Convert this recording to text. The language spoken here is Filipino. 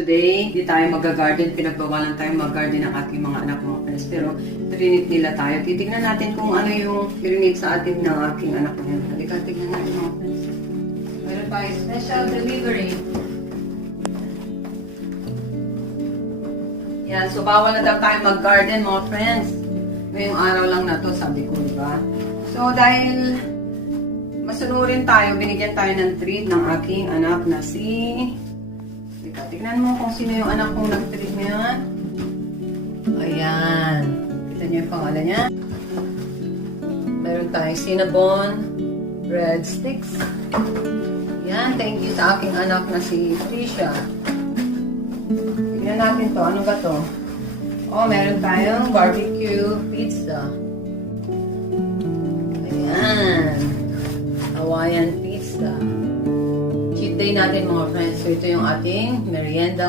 Today, hindi tayo mag-garden. Pinagbawalan tayo mag-garden ng ating mga anak, mga friends. Pero, trinit nila tayo. Titignan natin kung ano yung trinit sa atin ng aking anak ngayon. Halika, tignan natin mga friends. Meron tayo special delivery. Yan, so bawal na daw tayo mag-garden, mga friends. Ngayong araw lang na to, sabi ko, diba? So, dahil masunurin tayo, binigyan tayo ng treat ng aking anak na si... Tignan mo kung sino yung anak kong nag-treat ngayon. Ayan. Kita niyo yung pangalan niya. Meron tayong cinnamon breadsticks. Ayan. Thank you sa aking anak na si Tricia. Tignan natin to. Ano ba to? Oh, meron tayong barbecue pizza. Ayan. Hawaiian pizza. Cheat day natin mga friends. So ito yung ating merienda